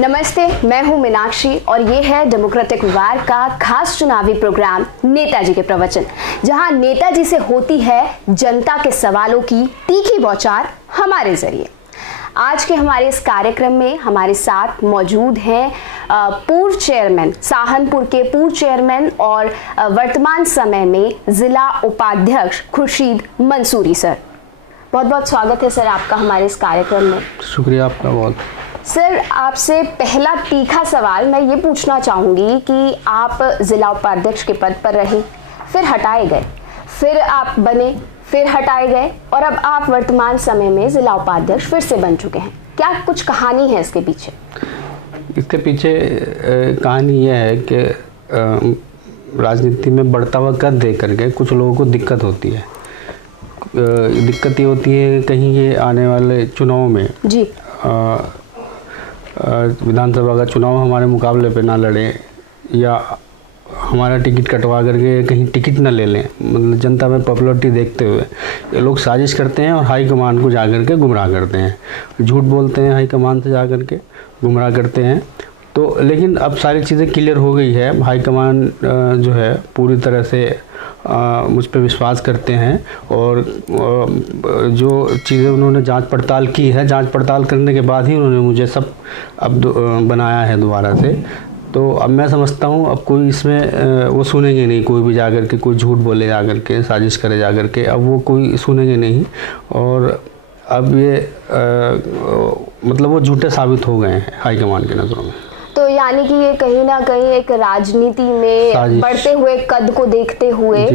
नमस्ते, मैं हूं मीनाक्षी और ये है डेमोक्रेटिक वार का खास चुनावी प्रोग्राम नेताजी के प्रवचन, जहां नेताजी से होती है जनता के सवालों की तीखी बौछार हमारे जरिए। आज के हमारे इस कार्यक्रम में हमारे साथ मौजूद हैं पूर्व चेयरमैन, सहारनपुर के पूर्व चेयरमैन और वर्तमान समय में जिला उपाध्यक्ष खुर्शीद मंसूरी सर। बहुत बहुत स्वागत है सर आपका हमारे इस कार्यक्रम में। शुक्रिया आपका बहुत। सर, आपसे पहला तीखा सवाल मैं ये पूछना चाहूँगी कि आप जिला उपाध्यक्ष के पद पर रहे, फिर हटाए गए, फिर आप बने, फिर हटाए गए और अब आप वर्तमान समय में जिला उपाध्यक्ष फिर से बन चुके हैं। क्या कुछ कहानी है इसके पीछे? इसके पीछे कहानी यह है कि राजनीति में बढ़ता हुआ कद देख करके कुछ लोगों को दिक्कत होती है। दिक्कत ये होती है कहीं ये आने वाले चुनाव में जी विधानसभा का चुनाव हमारे मुकाबले पे ना लड़े या हमारा टिकट कटवा करके कहीं टिकट ना ले लें। मतलब जनता में पॉपुलरिटी देखते हुए ये लोग साजिश करते हैं और हाई कमान को जा कर के गुमराह करते हैं, झूठ बोलते हैं, हाई कमान से जा कर के गुमराह करते हैं। तो लेकिन अब सारी चीज़ें क्लियर हो गई है। हाई कमान जो है पूरी तरह से मुझ पर विश्वास करते हैं और जो चीज़ें उन्होंने जांच पड़ताल की है, जांच पड़ताल करने के बाद ही उन्होंने मुझे सब अब बनाया है दोबारा से। तो अब मैं समझता हूँ अब कोई इसमें वो सुनेंगे नहीं, कोई भी जाकर के कोई झूठ बोले जाकर के, साजिश करे जाकर के, अब वो कोई सुनेंगे नहीं। और अब ये मतलब वो झूठे साबित हो गए हैं हाईकमान की नज़रों में। तो यानी कि ये कहीं ना कहीं एक राजनीति में बढ़ते हुए कद को देखते हुए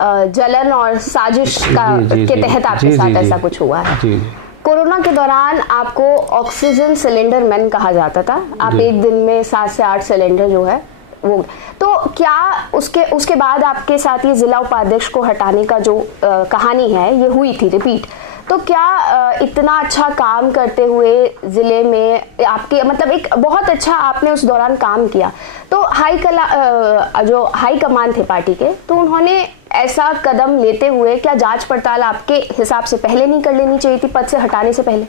जलन और साजिश के तहत आपके साथ ऐसा कुछ हुआ है। कोरोना के दौरान आपको ऑक्सीजन सिलेंडर मैन कहा जाता था। आप एक दिन में 7 से 8 सिलेंडर जो है वो, तो क्या उसके बाद आपके साथ ये जिला उपाध्यक्ष को हटाने का जो कहानी है ये हुई थी रिपीट, तो क्या इतना अच्छा काम करते हुए ज़िले में आपके मतलब एक बहुत अच्छा आपने उस दौरान काम किया, तो जो हाई कमान थे पार्टी के, तो उन्होंने ऐसा कदम लेते हुए क्या जांच पड़ताल आपके हिसाब से पहले नहीं कर लेनी चाहिए थी पद से हटाने से पहले?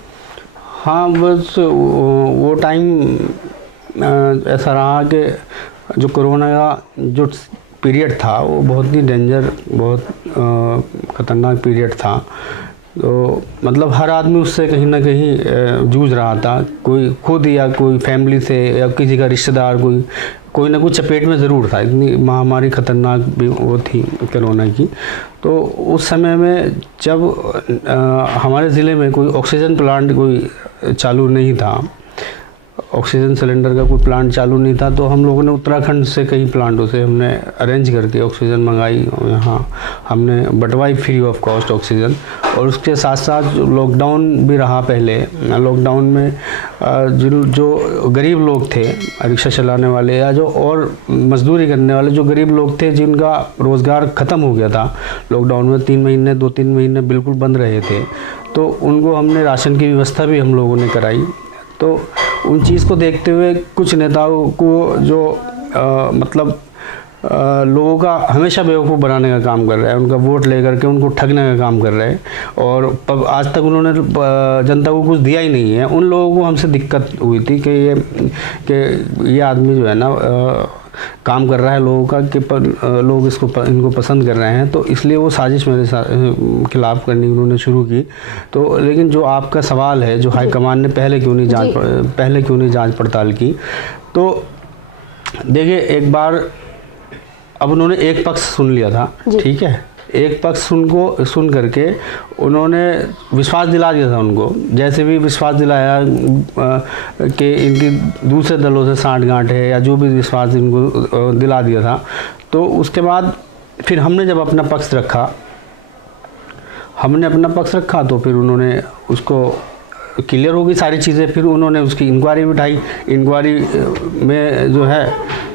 हाँ, बस वो टाइम ऐसा रहा कि जो कोरोना का जो पीरियड था वो बहुत ही डेंजर, बहुत ख़तरनाक पीरियड था। तो मतलब हर आदमी उससे कहीं ना कहीं जूझ रहा था, कोई खुद या कोई फैमिली से या किसी का रिश्तेदार कोई ना कोई चपेट में ज़रूर था। इतनी महामारी ख़तरनाक भी वो थी कोरोना की। तो उस समय में जब हमारे ज़िले में कोई ऑक्सीजन प्लांट कोई चालू नहीं था, ऑक्सीजन सिलेंडर का कोई प्लांट चालू नहीं था, तो हम लोगों ने उत्तराखंड से कई प्लांटों से हमने अरेंज करके ऑक्सीजन मंगाई और यहाँ हमने बंटवाई फ्री ऑफ कॉस्ट ऑक्सीजन। और उसके साथ साथ लॉकडाउन भी रहा पहले। लॉकडाउन में जो गरीब लोग थे, रिक्शा चलाने वाले या जो और मजदूरी करने वाले जो गरीब लोग थे जिनका रोज़गार ख़त्म हो गया था लॉकडाउन में, 2-3 महीने बिल्कुल बंद रहे थे, तो उनको हमने राशन की व्यवस्था भी हम लोगों ने कराई। तो उन चीज़ को देखते हुए कुछ नेताओं को जो मतलब लोगों का हमेशा बेवकूफ़ बनाने का काम कर रहा है, उनका वोट लेकर के उनको ठगने का काम कर रहे हैं और आज तक उन्होंने जनता को कुछ दिया ही नहीं है। उन लोगों को हमसे दिक्कत हुई थी कि ये आदमी जो है ना काम कर रहा है लोगों का कि लोग इनको पसंद कर रहे हैं, तो इसलिए वो साजिश मेरे खिलाफ करनी उन्होंने शुरू की। तो लेकिन जो आपका सवाल है, जो हाईकमान ने पहले क्यों नहीं जांच पड़ताल की, तो देखिए एक बार अब उन्होंने एक पक्ष सुन लिया था, ठीक है, एक पक्ष सुन करके उन्होंने विश्वास दिला दिया था उनको। जैसे भी विश्वास दिलाया कि इनकी दूसरे दलों से साठ-गांठ है या जो भी विश्वास इनको दिला दिया था, तो उसके बाद फिर हमने जब अपना पक्ष रखा तो फिर उन्होंने उसको क्लियर हो गई सारी चीज़ें। फिर उन्होंने उसकी इंक्वायरी बिठाई। इंक्वायरी में जो है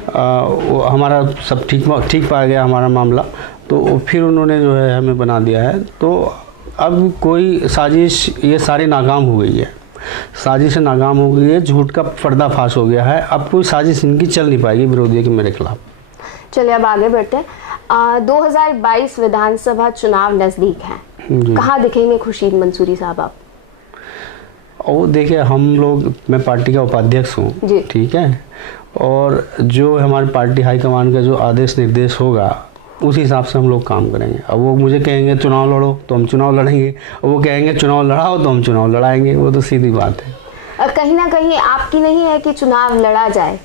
वो हमारा सब ठीक पाया गया हमारा मामला, तो फिर उन्होंने जो है हमें बना दिया है। तो अब कोई साजिश ये सारी नाकाम हो गई है, साजिश नाकाम हो गई है, झूठ का पर्दाफाश हो गया है। अब कोई साजिश इनकी चल नहीं पाएगी विरोधियों के मेरे खिलाफ। चलिए अब आगे बढ़ते हैं। 2022 विधानसभा चुनाव नज़दीक हैं, कहाँ दिखेंगे खुर्शीद मंसूरी साहब आप? और देखिए हम लोग, मैं पार्टी का उपाध्यक्ष हूँ, ठीक है, और जो हमारी पार्टी हाईकमान का जो आदेश निर्देश होगा उस हिसाब से हम लोग काम करेंगे। अब वो मुझे कहेंगे चुनाव लड़ो तो हम चुनाव लड़ेंगे, और वो कहेंगे चुनाव लड़ाओ तो हम चुनाव लड़ाएंगे, वो तो सीधी बात है। कहीं ना कहीं आपकी नहीं है कि चुनाव लड़ा जाए?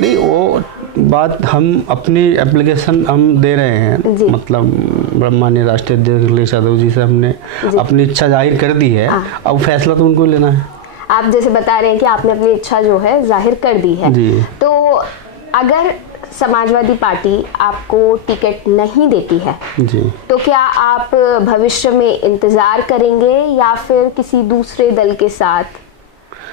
नहीं, वो बात हम अपनी एप्लीकेशन हम दे रहे हैं, मतलब माननीय राष्ट्रीय अध्यक्ष अखिलेश यादव जी से हमने अपनी इच्छा जाहिर कर दी है। अब फैसला तो उनको लेना है। आप जैसे बता रहे हैं कि आपने अपनी इच्छा जो है जाहिर कर दी है, तो अगर समाजवादी पार्टी आपको टिकट नहीं देती है तो क्या आप भविष्य में इंतजार करेंगे या फिर किसी दूसरे दल के साथ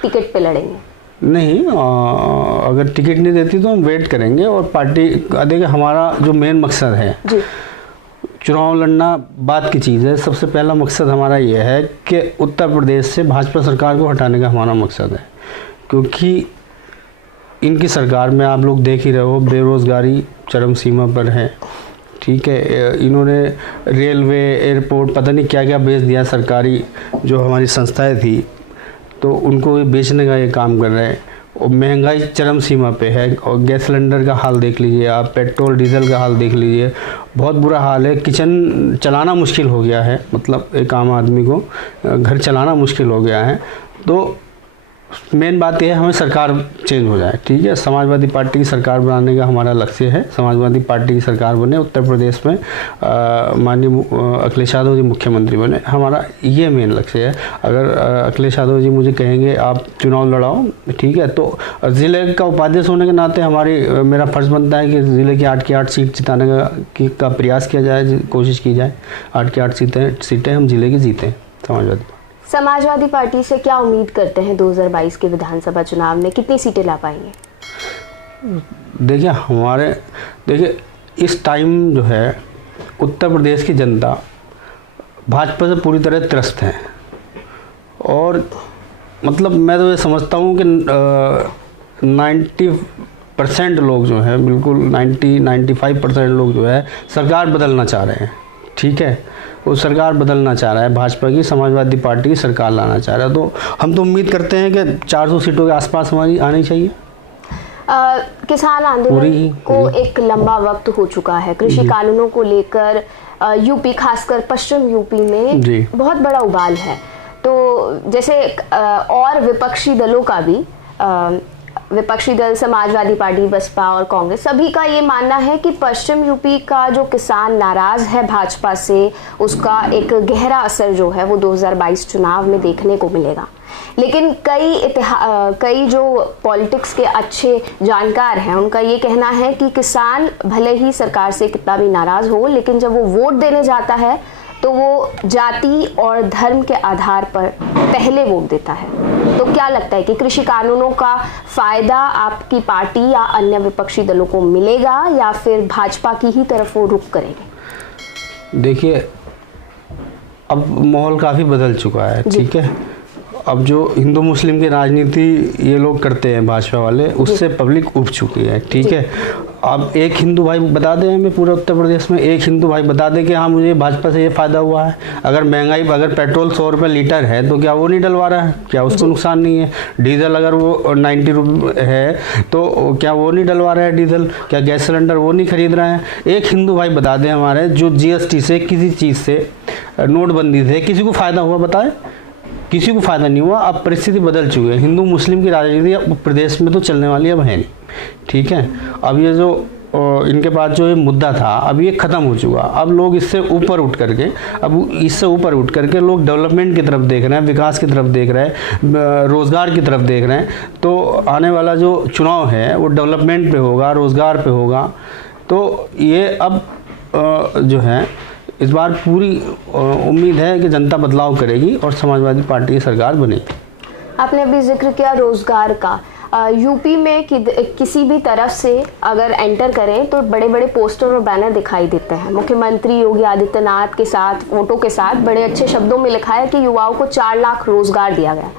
टिकट पे लड़ेंगे? नहीं, अगर टिकट नहीं देती तो हम वेट करेंगे, और पार्टी देखिए हमारा जो मेन मकसद है चुनाव लड़ना बात की चीज़ है। सबसे पहला मकसद हमारा ये है कि उत्तर प्रदेश से भाजपा सरकार को हटाने का हमारा मकसद है, क्योंकि इनकी सरकार में आप लोग देख ही रहे हो बेरोज़गारी चरम सीमा पर है, ठीक है। इन्होंने रेलवे, एयरपोर्ट, पता नहीं क्या क्या बेच दिया, सरकारी जो हमारी संस्थाएं थी तो उनको बेचने का ये काम कर रहे हैं। और महंगाई चरम सीमा पे है, और गैस सिलेंडर का हाल देख लीजिए आप, पेट्रोल डीजल का हाल देख लीजिए, बहुत बुरा हाल है। किचन चलाना मुश्किल हो गया है, मतलब एक आम आदमी को घर चलाना मुश्किल हो गया है। तो मेन बात यह है हमें सरकार चेंज हो जाए, ठीक है। समाजवादी पार्टी की सरकार बनाने का हमारा लक्ष्य है, समाजवादी पार्टी की सरकार बने, उत्तर प्रदेश में माननीय अखिलेश यादव जी मुख्यमंत्री बने, हमारा ये मेन लक्ष्य है। अगर अखिलेश यादव जी मुझे कहेंगे आप चुनाव लड़ाओ, ठीक है, तो ज़िले का उपाध्यक्ष होने के नाते मेरा फ़र्ज़ बनता है कि ज़िले की 8 की 8 सीट जिताने का प्रयास किया जाए, कोशिश की जाए। 8 की 8 सीटें हम ज़िले की जीतें। समाजवादी पार्टी से क्या उम्मीद करते हैं 2022 के विधानसभा चुनाव में, कितनी सीटें ला पाएंगे? देखिए इस टाइम जो है उत्तर प्रदेश की जनता भाजपा से पूरी तरह त्रस्त है, और मतलब मैं तो ये समझता हूँ कि 90% लोग जो हैं, बिल्कुल 90-95% लोग जो है सरकार बदलना चाह रहे हैं, ठीक है। वो सरकार बदलना चाह रहा है, भाजपा की समाजवादी पार्टी की सरकार लाना चाह रहा है। तो हम तो उम्मीद करते हैं कि 400 सीटों के आसपास हमारी आनी चाहिए। किसान आंदोलन को एक लंबा वक्त हो चुका है, कृषि कानूनों को लेकर यूपी, खासकर पश्चिम यूपी में बहुत बड़ा उबाल है। तो जैसे और विपक्षी दलों का भी, विपक्षी दल समाजवादी पार्टी, बसपा और कांग्रेस, सभी का ये मानना है कि पश्चिम यूपी का जो किसान नाराज है भाजपा से, उसका एक गहरा असर जो है वो 2022 चुनाव में देखने को मिलेगा। लेकिन कई जो पॉलिटिक्स के अच्छे जानकार हैं उनका ये कहना है कि किसान भले ही सरकार से कितना भी नाराज हो, लेकिन जब वो वोट देने जाता है तो वो जाति और धर्म के आधार पर पहले वोट देता है। तो क्या लगता है कि कृषि कानूनों का फायदा आपकी पार्टी या अन्य विपक्षी दलों को मिलेगा, या फिर भाजपा की ही तरफ वो रुख करेंगे? देखिए अब माहौल काफ़ी बदल चुका है, ठीक है। अब जो हिंदू मुस्लिम की राजनीति ये लोग करते हैं भाजपा वाले, उससे पब्लिक उब चुकी है, ठीक है। अब एक हिंदू भाई बता दें हमें पूरे उत्तर प्रदेश में, एक हिंदू भाई बता दे कि हाँ मुझे भाजपा से ये फ़ायदा हुआ है। अगर महंगाई, अगर पेट्रोल 100 रुपये लीटर है तो क्या वो नहीं डलवा रहा है? क्या उसको नुकसान नहीं है? डीजल अगर वो 90 रुपये है तो क्या वो नहीं डलवा रहा है डीजल? क्या गैस सिलेंडर वो नहीं खरीद रहा है? एक हिंदू भाई बता दें हमारे, जो GST से, किसी चीज़ से, नोटबंदी से किसी को फ़ायदा हुआ बताएं? किसी को फ़ायदा नहीं हुआ। अब परिस्थिति बदल चुकी है, हिंदू मुस्लिम की राजनीति अब प्रदेश में तो चलने वाली अब है नहीं, ठीक है। अब ये जो इनके पास जो ये मुद्दा था अब ये ख़त्म हो चुका। अब लोग इससे ऊपर उठ करके लोग डेवलपमेंट की तरफ देख रहे हैं, विकास की तरफ देख रहे हैं, रोज़गार की तरफ देख रहे हैं। तो आने वाला जो चुनाव है वो डेवलपमेंट पे होगा, रोज़गार पे होगा। तो ये अब जो है इस बार पूरी उम्मीद है कि जनता बदलाव करेगी और समाजवादी पार्टी की सरकार बनेगी। आपने अभी जिक्र किया रोजगार का। यूपी में किसी भी तरफ से अगर एंटर करें तो बड़े बड़े पोस्टर और बैनर दिखाई देते हैं। मुख्यमंत्री योगी आदित्यनाथ के साथ, फोटो के साथ बड़े अच्छे शब्दों में लिखा है कि युवाओं को 4 लाख रोजगार दिया गया।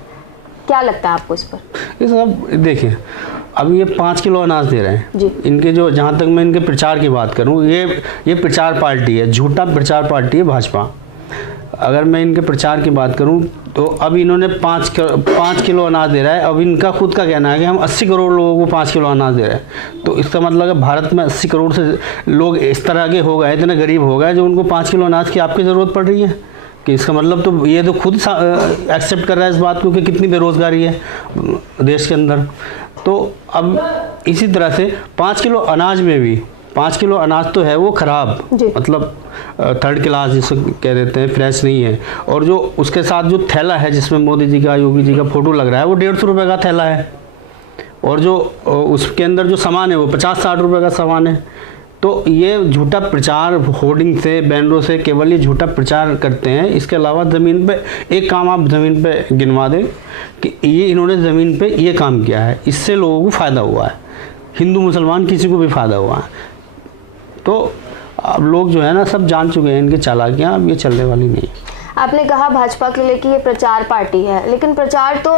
क्या लगता है आपको इस पर? ये सब देखिए, अब ये 5 किलो अनाज दे रहे हैं जी। इनके जो, जहाँ तक मैं इनके प्रचार की बात करूँ, ये प्रचार पार्टी है, झूठा प्रचार पार्टी है भाजपा। अगर मैं इनके प्रचार की बात करूं तो अब इन्होंने 5 किलो अनाज दे रहा है। अब इनका खुद का कहना है कि हम 80 करोड़ लोगों को 5 किलो अनाज दे रहे हैं। तो इसका मतलब है भारत में 80 करोड़ से लोग इस तरह के हो गए, इतने गरीब हो गए जो उनको 5 किलो अनाज की आपकी ज़रूरत पड़ रही है। कि इसका मतलब तो ये तो खुद एक्सेप्ट कर रहा है इस बात को कि कितनी बेरोज़गारी है देश के अंदर। तो अब इसी तरह से 5 किलो अनाज में भी 5 किलो अनाज तो है वो ख़राब, मतलब 3rd क्लास जिसको कह देते हैं, फ्रेश नहीं है। और जो उसके साथ जो थैला है जिसमें मोदी जी का, योगी जी का फ़ोटो लग रहा है, वो 150 रुपये का थैला है। और जो उसके अंदर जो सामान है वो 50-60 रुपये का सामान है। तो ये झूठा प्रचार होर्डिंग से, बैनरों से केवल ये झूठा प्रचार करते हैं। इसके अलावा ज़मीन पे एक काम आप ज़मीन पे गिनवा दें कि ये इन्होंने ज़मीन पे ये काम किया है, इससे लोगों को फ़ायदा हुआ है, हिंदू मुसलमान किसी को भी फ़ायदा हुआ है। तो अब लोग जो है ना सब जान चुके हैं इनकी चालाकियाँ, अब ये चलने वाली नहीं है। आपने कहा भाजपा के लिए कि ये प्रचार पार्टी है, लेकिन प्रचार तो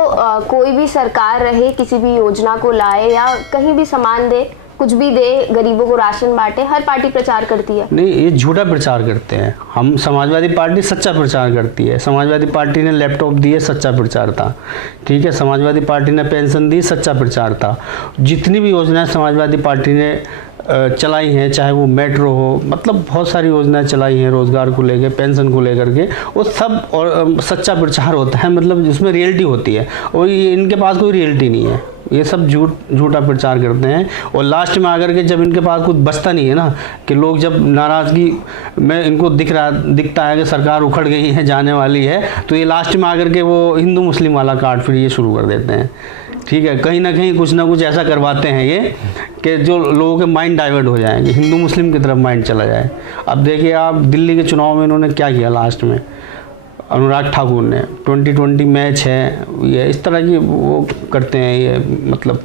कोई भी सरकार रहे, किसी भी योजना को लाए या कहीं भी सामान दे, कुछ भी दे, गरीबों को राशन बांटे, हर पार्टी प्रचार करती है। नहीं, ये झूठा प्रचार करते हैं। हम समाजवादी पार्टी सच्चा प्रचार करती है। समाजवादी पार्टी ने लैपटॉप दिए, सच्चा प्रचार था, ठीक है। समाजवादी पार्टी ने पेंशन दी, सच्चा प्रचार था। जितनी भी योजनाएं समाजवादी पार्टी ने चलाई हैं, चाहे वो मेट्रो हो, मतलब बहुत सारी योजनाएं चलाई हैं रोज़गार को लेकर, पेंशन को लेकर के, वो सब और सच्चा प्रचार होता है, मतलब जिसमें रियलिटी होती है। और ये इनके पास कोई रियलिटी नहीं है, ये सब झूठा प्रचार करते हैं। और लास्ट में आकर के जब इनके पास कुछ बचता नहीं है ना, कि लोग जब नाराज़गी में इनको दिखता है कि सरकार उखड़ गई है, जाने वाली है, तो ये लास्ट में आकर के वो हिंदू मुस्लिम वाला कार्ड फिर ये शुरू कर देते हैं, ठीक है। कहीं ना कहीं कुछ ना कुछ ऐसा करवाते हैं ये कि जो लोगों के माइंड डाइवर्ट हो जाएंगे, हिंदू मुस्लिम की तरफ माइंड चला जाए। अब देखिए आप दिल्ली के चुनाव में इन्होंने क्या किया लास्ट में, अनुराग ठाकुर ने 2020 मैच है, ये इस तरह की वो करते हैं, ये मतलब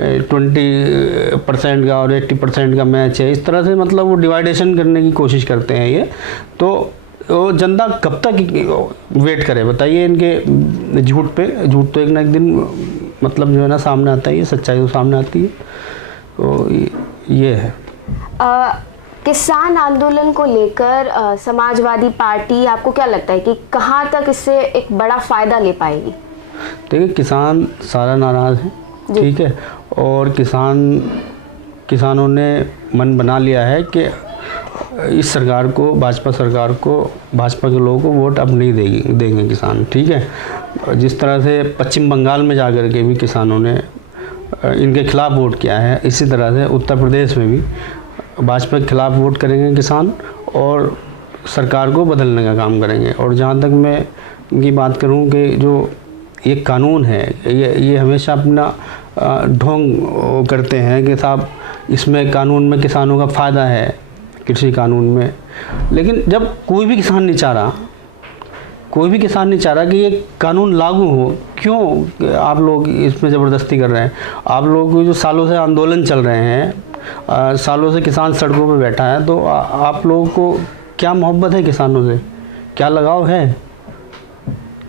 20% का और 80% का मैच है, इस तरह से मतलब वो डिवाइडेशन करने की कोशिश करते हैं ये। तो वो जनता कब तक वेट करे बताइए इनके झूठ पे। झूठ तो एक ना एक दिन मतलब जो है ना सामने आता है, ये सच्चाई तो सामने आती है। तो ये है। किसान आंदोलन को लेकर समाजवादी पार्टी आपको क्या लगता है कि कहाँ तक इससे एक बड़ा फ़ायदा ले पाएगी? देखिए किसान सारा नाराज़ है, ठीक है। और किसानों ने मन बना लिया है कि इस सरकार को, भाजपा सरकार को, भाजपा के लोगों को वोट अब नहीं देंगे किसान, ठीक है। जिस तरह से पश्चिम बंगाल में जाकर के भी किसानों ने इनके खिलाफ वोट किया है, इसी तरह से उत्तर प्रदेश में भी भाजपा के खिलाफ वोट करेंगे किसान और सरकार को बदलने का काम करेंगे। और जहाँ तक मैं इनकी बात करूँ कि जो ये कानून है, ये हमेशा अपना ढोंग करते हैं कि साहब इसमें कानून में किसानों का फ़ायदा है, कृषि कानून में। लेकिन जब कोई भी किसान नहीं चाह रहा कि ये कानून लागू हो, क्यों आप लोग इसमें ज़बरदस्ती कर रहे हैं? आप लोग जो सालों से आंदोलन चल रहे हैं, सालों से किसान सड़कों पे बैठा है, तो आप लोगों को क्या मोहब्बत है किसानों से, क्या लगाव है?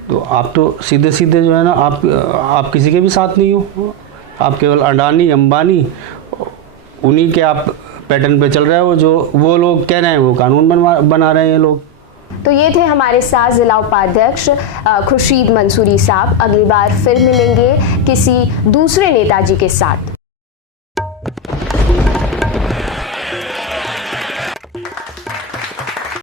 तो आप तो सीधे जो है ना, आप किसी के भी साथ नहीं हो, आप केवल अडानी अंबानी उन्हीं के आप पैटर्न पे चल रहे हो। जो वो लोग कह रहे हैं वो कानून बना रहे हैं लोग। तो ये थे हमारे साथ जिला उपाध्यक्ष खुर्शीद मंसूरी साहब। अगली बार फिर मिलेंगे किसी दूसरे नेताजी के साथ।